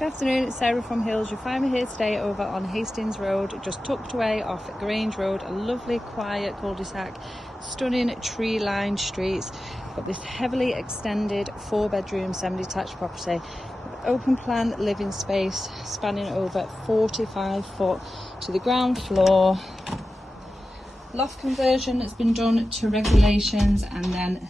Good afternoon, it's Sarah from Hills. You'll find me here today over on Hastings Road, just tucked away off Grange Road, a lovely quiet cul-de-sac, stunning tree-lined streets. Got this heavily extended 4-bedroom semi-detached property with open plan living space spanning over 45 foot to the ground floor. Loft conversion has been done to regulations, and then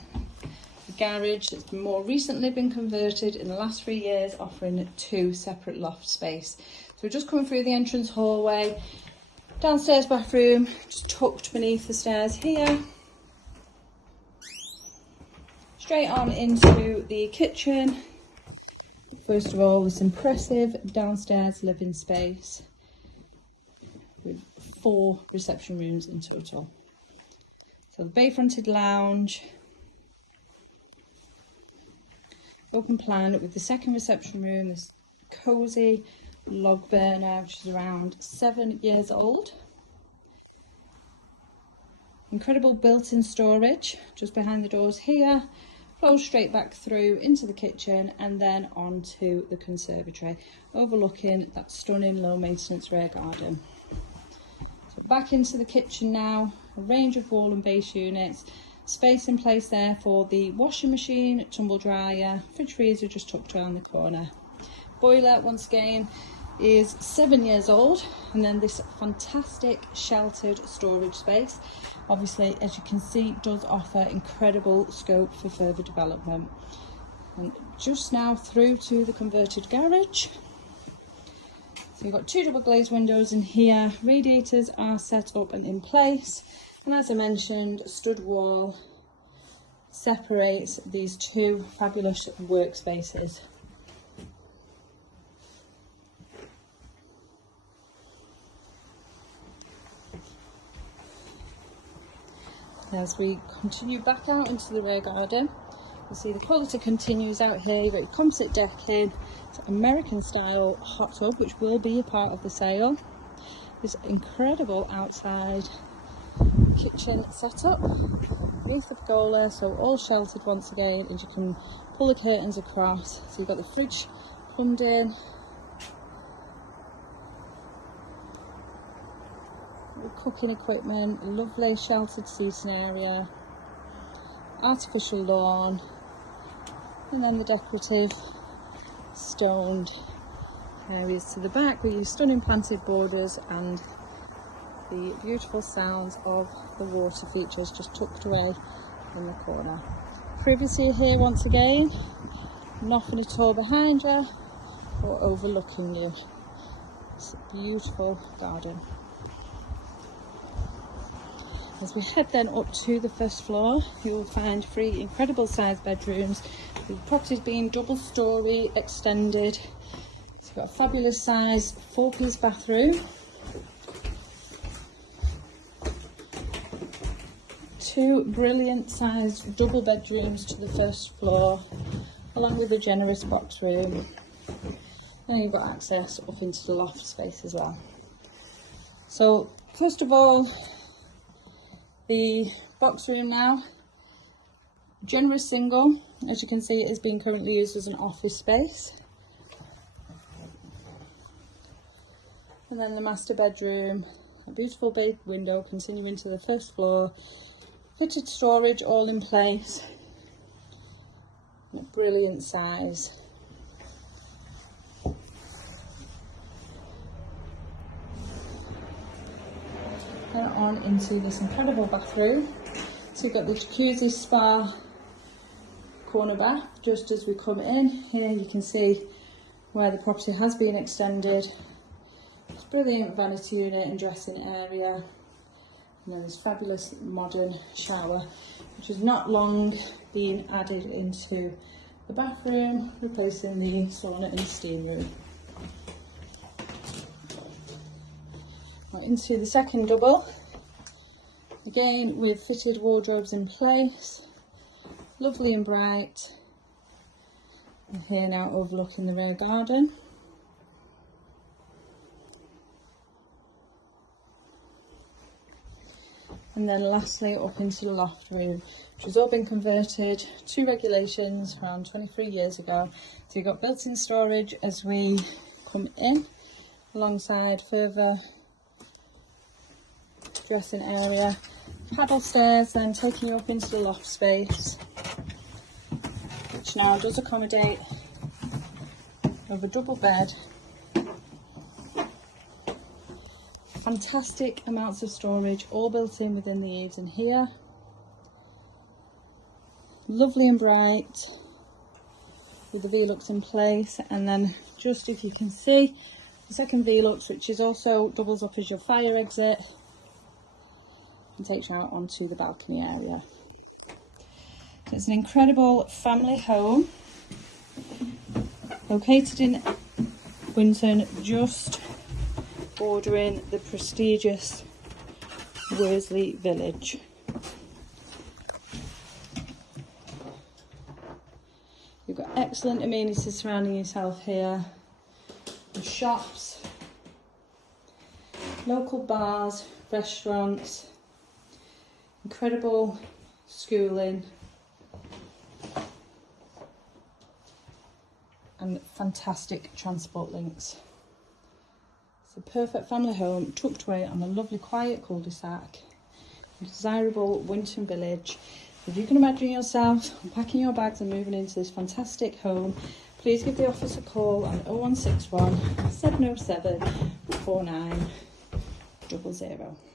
garage that's more recently been converted in the last 3 years, offering 2 separate loft space. So we're just coming through the entrance hallway, downstairs bathroom just tucked beneath the stairs here, straight on into the kitchen. First of all, this impressive downstairs living space with 4 reception rooms in total. So the bay fronted lounge, open plan with the second reception room, this cosy log burner which is around 7 years old. Incredible built-in storage just behind the doors here, flows straight back through into the kitchen and then onto the conservatory, overlooking that stunning low maintenance rear garden. So back into the kitchen now, a range of wall and base units. Space in place there for the washing machine, tumble dryer, fridge freezer just tucked around the corner. Boiler, once again, is 7 years old, and then this fantastic sheltered storage space, obviously, as you can see, does offer incredible scope for further development. And just now through to the converted garage. So you've got 2 double glazed windows in here, radiators are set up and in place. And as I mentioned, stud wall separates these 2 fabulous workspaces. As we continue back out into the rear garden, you'll see the quality continues out here. You've got your composite decking, it's American style hot tub which will be a part of the sale. This incredible outside kitchen setup beneath the pergola, so all sheltered once again, and you can pull the curtains across. So you've got the fridge plumbed in, cooking equipment, lovely sheltered seating area, artificial lawn, and then the decorative stoned areas to the back with your stunning planted borders and the beautiful sounds of the water features just tucked away in the corner. Privacy here once again, nothing at all behind you or overlooking you. It's a beautiful garden. As we head then up to the first floor, you will find 3 incredible sized bedrooms, with the properties being double storey extended. So you've got a fabulous size 4-piece bathroom, 2 brilliant sized double bedrooms to the first floor, along with a generous box room. Then you've got access up into the loft space as well. So first of all, the box room now, generous single. As you can see, it is being currently used as an office space. And then the master bedroom, a beautiful big window continuing to the first floor. Fitted storage all in place, and a brilliant size. Then on into this incredible bathroom. So you've got the jacuzzi spa corner bath just as we come in. Here you can see where the property has been extended. It's brilliant vanity unit and dressing area. And then this fabulous modern shower, which has not long been added into the bathroom, replacing the sauna and steam room. Right, into the second double, again with fitted wardrobes in place, lovely and bright. And here now overlooking the rear garden. And then lastly up into the loft room, which has all been converted to regulations around 23 years ago. So you've got built-in storage as we come in, alongside further dressing area, paddle stairs then taking you up into the loft space, which now does accommodate of a double bed. Fantastic amounts of storage, all built in within the eaves in here. Lovely and bright with the Velux in place, and then just if you can see the second Velux, which is also doubles up as your fire exit and takes you out onto the balcony area. So it's an incredible family home located in Winton, just bordering the prestigious Worsley Village. You've got excellent amenities surrounding yourself here, the shops, local bars, restaurants, incredible schooling, and fantastic transport links. It's a perfect family home tucked away on a lovely quiet cul-de-sac, a desirable Winton village. If you can imagine yourself packing your bags and moving into this fantastic home, please give the office a call on 0161 707 4900.